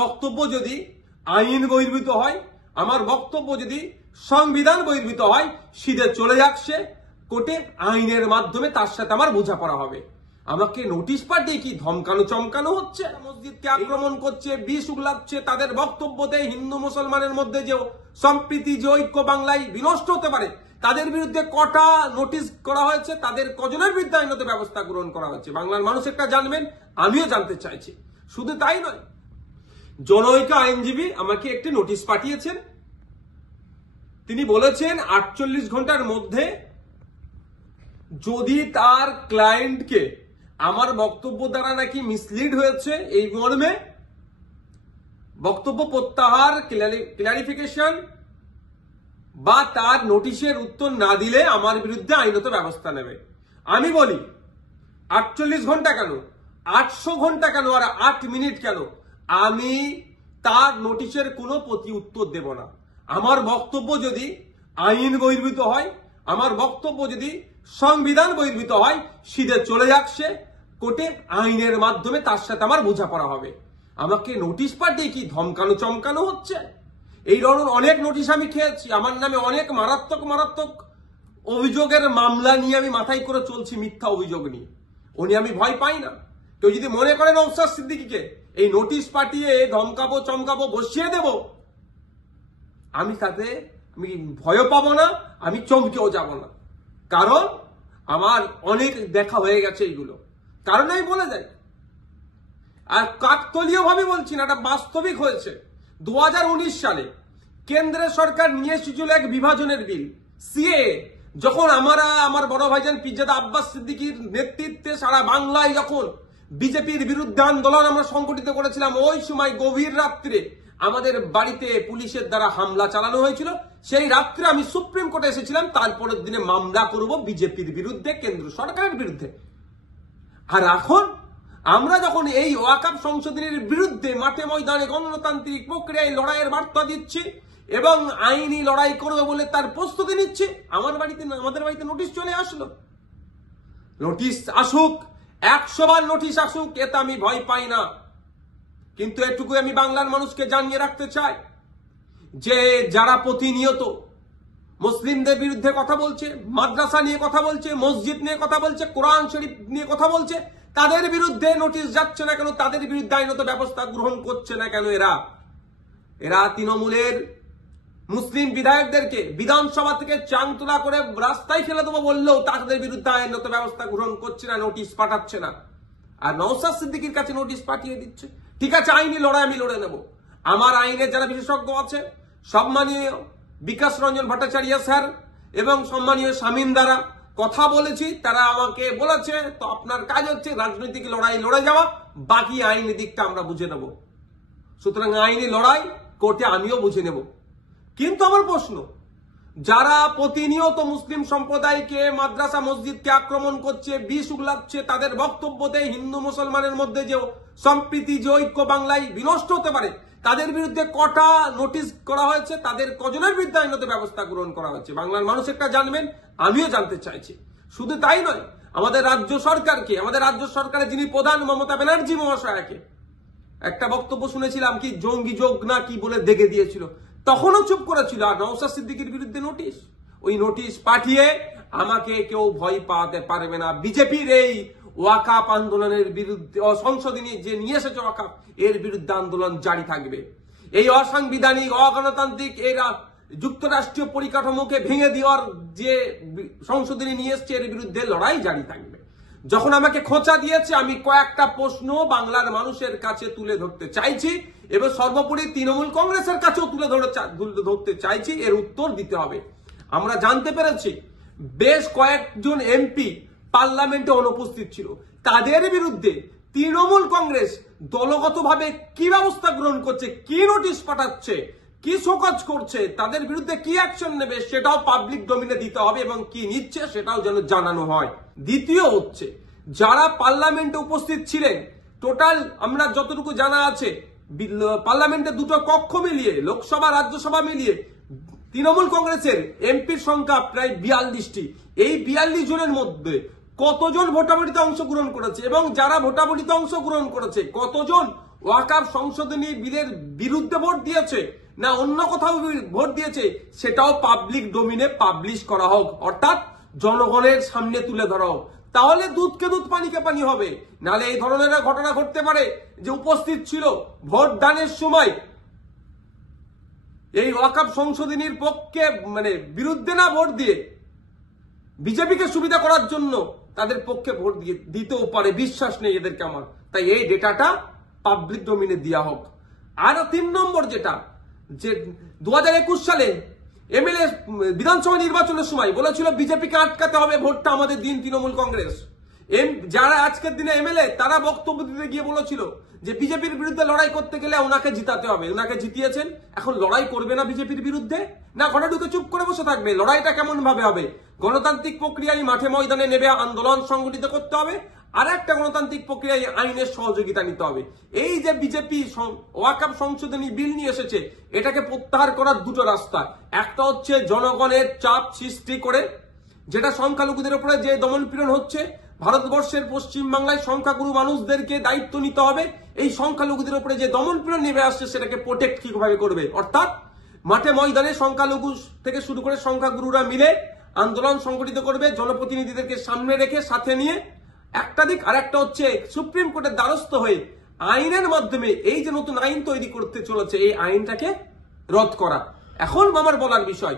বক্তব্য যদি আইন বহির্ভূত হয়, আমার বক্তব্য যদি সংবিধান বহির্ভূত হয়, সিধে চলে যাক সে কোর্টে, আইনের মাধ্যমে তার সাথে আমার বোঝাপড়া হবে। আমাকে নোটিশ পাঠিয়ে কি ধমকানো চমকানো হচ্ছে? মসজিদকে আক্রমণ করছে, বিষ উগলাচ্ছে, তাদের বক্তব্যতে হিন্দু মুসলমানের মধ্যে যে সম্প্রীতি, যে ঐক্য বাংলায় বিনষ্ট হতে পারে, তাদের বিরুদ্ধে কটা নোটিশ করা হয়েছে, তাদের কজনের বিরুদ্ধে আইনত ব্যবস্থা গ্রহণ করা হচ্ছে, বাংলার মানুষ একটা জানবেন, আমিও জানতে চাইছি। শুধু তাই নয়, জনৈক আইনজীবী আমাকে একটি নোটিশ পাঠিয়েছেন। তিনি বলেছেন 48 ঘন্টার মধ্যে যদি তার ক্লায়েন্টকে আমার বক্তব্য দ্বারা নাকি মিসলিড হয়েছে এই মর্মে বক্তব্য প্রত্যাহার, ক্লারিফিকেশন বা তার নোটিশের উত্তর না দিলে আমার বিরুদ্ধে আইনত ব্যবস্থা নেবে। আমি বলি 48 ঘন্টা কেন, 800 ঘন্টা কেন, আর 8 মিনিট কেন, আমি তার নোটিশের কোনো প্রতি উত্তর দেব না। আমার বক্তব্য যদি আইন বহির্ভূত হয়, আমার বক্তব্য যদি সংবিধান বহির্ভূত হয়, সিধে চলে যাক সে কোর্টে, আইনের মাধ্যমে তার সাথে আমার বোঝাপড়া হবে। আমাকে নোটিশ পাঠিয়ে কি ধমকানো চমকানো হচ্ছে? এই ধরনের অনেক নোটিশ আমি খেয়েছি। আমার নামে অনেক মারাত্মক মারাত্মক অভিযোগের মামলা নিয়ে আমি মাথায় করে চলছি, মিথ্যা অভিযোগ নিয়ে। উনি আমি ভয় পাই না। কেউ যদি মনে করেন নওশাদ সিদ্দিকীকে এই নোটিশ পাঠিয়ে ধমকাবো চমকাবো বসিয়ে দেব, আমি তাতে আমি ভয়ও পাবো না, আমি চমকেও যাব না। কারণ আমার অনেক দেখা হয়ে গেছে এইগুলো। কারণ আমি বলে যাই, আর কাকতলীয় ভাবে বলছি না, এটা বাস্তবিক হয়েছে। 2019 সালে কেন্দ্রের সরকার নিয়ে এসেছিল এক বিভাজনের বিল, সিএএ। যখন আমার বড় ভাইজান পিরজাদা আব্বাস সিদ্দিকীর নেতৃত্বে সারা বাংলায় যখন বিজেপির বিরুদ্ধে আন্দোলন আমরা সংগঠিত করেছিলাম, ওই সময় গভীর রাত্রে আমাদের বাড়িতে পুলিশের দ্বারা হামলা চালানো হয়েছিল। সেই রাত্রে আমি সুপ্রিম কোর্টে এসেছিলাম, তারপরের দিনে মামলা করব বিজেপির বিরুদ্ধে, কেন্দ্র সরকারের বিরুদ্ধে। আর এখন আমরা যখন এই ওয়াকফ সংশোধনের বিরুদ্ধে মাঠে ময়দানে গণতান্ত্রিক প্রক্রিয়ায় লড়াইয়ের বার্তা দিচ্ছি এবং আইনি লড়াই করবে বলে তার প্রস্তুতি নিচ্ছি, আমাদের বাড়িতে নোটিশ চলে আসলো। নোটিশ আসুক, 100 বার নোটিশ আসুক, এতে আমি ভয় পাই না। কিন্তু এটুকু আমি বাংলার মানুষকে জানিয়ে রাখতে চাই যে যারা প্রতিনিয়ত মুসলিমদের বিরুদ্ধে কথা বলছে, মাদ্রাসা নিয়ে কথা বলছে, মসজিদ নিয়ে কথা বলছে, কোরআন শরীফ নিয়ে কথা বলছে, তাদের বিরুদ্ধে নোটিশ যাচ্ছে না কেন, তাদের বিরুদ্ধে আইনত ব্যবস্থা গ্রহণ করছে না কেন? এরা তৃণমূলের মুসলিম বিধায়কদেরকে বিধানসভা থেকে চাংতলা করে রাস্তায় ফেলে দেবো বললেও তাদের বিরুদ্ধে আইনত ব্যবস্থা গ্রহণ করছে না, নোটিশ পাঠাচ্ছে না। আর নওশাদ সিদ্দিকীর কাছে নোটিশ পাঠিয়ে দিচ্ছে। ঠিক আছে, আইনি লড়াই আমি লড়ে নেব। আমার আইনের যারা বিশেষজ্ঞ আছে, সম্মানীয় বিকাশ রঞ্জন ভট্টাচার্য স্যার এবং সম্মানীয় শামীম দ্বারা কথা বলেছি, তারা আমাকে বলেছে তো আপনার কাজ হচ্ছে রাজনৈতিক লড়াই লড়ে যাওয়া, বাকি আইনি দিকটা আমরা বুঝে নেব। সুতরাং আইনি লড়াই কোর্টে আমিও বুঝে নেব। কিন্তু আমার প্রশ্ন, যারা প্রতিনিয়ত মুসলিম সম্প্রদায়কে, মাদ্রাসা মসজিদকে আক্রমণ করছে, বিষ উগলাচ্ছে, তাদের বক্তব্যতে হিন্দু মুসলমানের মধ্যে যে সম্প্রীতি, যে ঐক্য বাংলায় বিনষ্ট হতে পারে, তাদের বিরুদ্ধে কটা নোটিশ করা হয়েছে, তাদের কজনের বিরুদ্ধে আইনত ব্যবস্থা গ্রহণ করা হচ্ছে, বাংলার মানুষ একটা জানবেন, আমিও জানতে চাইছি। শুধু তাই নয়, আমাদের রাজ্য সরকারকে, আমাদের রাজ্য সরকারের যিনি প্রধান মমতা ব্যানার্জি মহাশয়াকে একটা বক্তব্য শুনেছিলাম কি জঙ্গি যোগ না কি বলে দেখে দিয়েছিল, তখনও চুপ করেছিল। আর নওশাদ সিদ্দিকীর বিরুদ্ধে নোটিশ, ওই নোটিশ পাঠিয়ে আমাকে কেউ ভয় পাওয়াতে পারবে না। বিজেপির এই ওয়াকফ আন্দোলনের বিরুদ্ধে, সংশোধনী যে নিয়ে এসেছে ওয়াকফ, এর বিরুদ্ধে আন্দোলন জারি থাকবে। এই অসাংবিধানিক, অগণতান্ত্রিক এরা যুক্তরাষ্ট্রীয় পরিকাঠামোকে ভেঙে দেওয়ার যে সংশোধনী নিয়ে এসছে, এর বিরুদ্ধে লড়াই জারি থাকবে। যখন আমাকে খোঁচা দিয়েছে, আমি কয়েকটা প্রশ্ন বাংলার মানুষের কাছে তুলে ধরতে চাইছি এবং সর্বোপরি তৃণমূল কংগ্রেসের কাছেও তুলে ধরতে চাইছি, এর উত্তর দিতে হবে। আমরা জানতে পেরেছি বেশ কয়েকজন এমপি পার্লামেন্টে অনুপস্থিত ছিল, তাদের বিরুদ্ধে তৃণমূল কংগ্রেস দলগতভাবে কি ব্যবস্থা গ্রহণ করছে, কি নোটিশ পাঠাচ্ছে, কি শোকজ করছে, তাদের বিরুদ্ধে কি অ্যাকশন নেবে, সেটাও পাবলিক ডোমিনে দিতে হবে এবং কি নিচ্ছে সেটাও যেন জানানো হয়। দ্বিতীয় হচ্ছে, যারা পার্লামেন্টে উপস্থিত ছিলেন, টোটাল আমরা যতটুকু জানা আছে পার্লামেন্টে দুটো কক্ষ মিলিয়ে, লোকসভা রাজ্যসভা মিলিয়ে তৃণমূল কংগ্রেসের এমপির সংখ্যা প্রায় 42টি। এই 42 জনের মধ্যে কতজন ভোটাভুটিতে অংশগ্রহণ করেছে এবং যারা ভোটাভুটিতে অংশগ্রহণ করেছে কতজন ওয়াকফ সংশোধনী বিলের বিরুদ্ধে ভোট দিয়েছে না অন্য কোথাও ভোট দিয়েছে, সেটাও পাবলিক ডোমিনে পাবলিশ করা হোক, অর্থাৎ জনগণের সামনে তুলে ধরা হোক। তাহলে দুধকে দুধ পানিকে পানি হবে। নাহলে এই ধরনের ঘটনা ঘটতে পারে যে উপস্থিত ছিল ভোট দানের সময় এই ওয়াকফ সংশোধনীর পক্ষে বিরুদ্ধে না ভোট দিয়ে বিজেপিকে সুবিধা করার জন্য তাদের পক্ষে ভোট দিয়ে দিতেও পারে, বিশ্বাস নেই এদেরকে আমার। তাই এই ডেটাটা পাবলিক ডোমিনে দেওয়া হোক। আর 3 নম্বর যেটা, যে 2021 সালে এমএলএ বিধানসভা নির্বাচনের সময় বলেছিল বিজেপিকে আটকাতে হবে, ভোটটা আমাদের দিন তৃণমূল কংগ্রেস। যারা আজকের দিনে এমএলএ তারা বক্তব্য দিতে গিয়ে বলেছিল যে বিজেপির বিরুদ্ধে লড়াই করতে গেলে ওনাকে জিতাতে হবে, ওনাকে জিতিয়েছেন। এখন লড়াই করবে না বিজেপির বিরুদ্ধে, না ঘরে ঢুকে চুপ করে বসে থাকবে? লড়াইটা কেমন ভাবে হবে? গণতান্ত্রিক প্রক্রিয়ায় মাঠে ময়দানে নেবে আন্দোলন সংগঠিত করতে হবে, আর একটা গণতান্ত্রিক প্রক্রিয়ায় আইনের সহযোগিতা নিতে হবে। এই যে বিজেপি ওয়াকফ সংশোধনী বিল নিয়ে এসেছে, এটাকে প্রত্যাহার করার দুটো রাস্তা। একটা হচ্ছে জনগণের চাপ সৃষ্টি করে, যেটা সংখ্যালঘুদের উপরে যে দমনপীড়ন হচ্ছে, ভারতবর্ষের পশ্চিমবাংলায় সংখ্যাগুরু মানুষদেরকে দায়িত্ব নিতে হবে। এই সংখ্যালঘুদের উপরে যে দমনপীড়ন নেমে আসছে সেটাকে প্রোটেক্ট কিভাবে করবে, অর্থাৎ মাঠে ময়দানে সংখ্যালঘু থেকে শুরু করে সংখ্যাগুরুরা মিলে আন্দোলন সংগঠিত করবে, জনপ্রতিনিধিদেরকে সামনে রেখে সাথে নিয়ে একটা দিক। আর একটা হচ্ছে সুপ্রিম কোর্টের দ্বারস্থ হয়ে আইনের মাধ্যমে এই যে নতুন আইন তৈরি করতে চলেছে, এই আইনটাকে রদ করা। এখন আমার বলার বিষয়,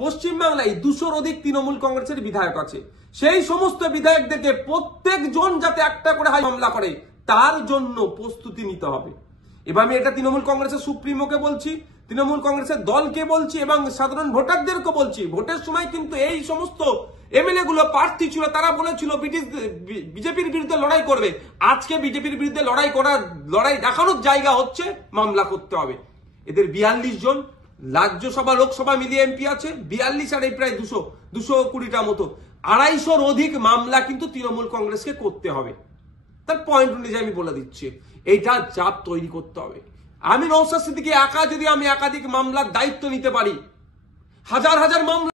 পশ্চিমবাংলায় 200-র অধিক তৃণমূল কংগ্রেসের বিধায়ক আছে। সেই সমস্ত বিধায়কদেরকে প্রত্যেকজন যাতে একটা করে মামলা করে তার জন্য প্রস্তুতি নিতে হবে। এবার আমি এটা তৃণমূল কংগ্রেসের সুপ্রিমোকে বলছি, তৃণমূল কংগ্রেসের দলকে বলছি এবং সাধারণ ভোটারদেরকে বলছি। ভোটের সময় কিন্তু এই সমস্ত এমএলএ গুলো প্রার্থী ছিল, তারা বলেছিল বিজেপির বিরুদ্ধে লড়াই করবে। আজকে বিজেপির বিরুদ্ধে লড়াই দেখানোর জায়গা হচ্ছে মামলা করতে হবে। এদের 42 জন রাজ্যসভা লোকসভা মিলিয়ে এমপি আছে, 42 আর এই প্রায় 220টা মতো, 250-র অধিক মামলা কিন্তু তৃণমূল কংগ্রেসকে করতে হবে। তার পয়েন্ট অনুযায়ী আমি বলে দিচ্ছি, এইটা চাপ তৈরি করতে হবে। আমি নওশাদ সিদ্দিকী একা যদি আমি একাধিক মামলার দায়িত্ব নিতে পারি, হাজার হাজার মামলা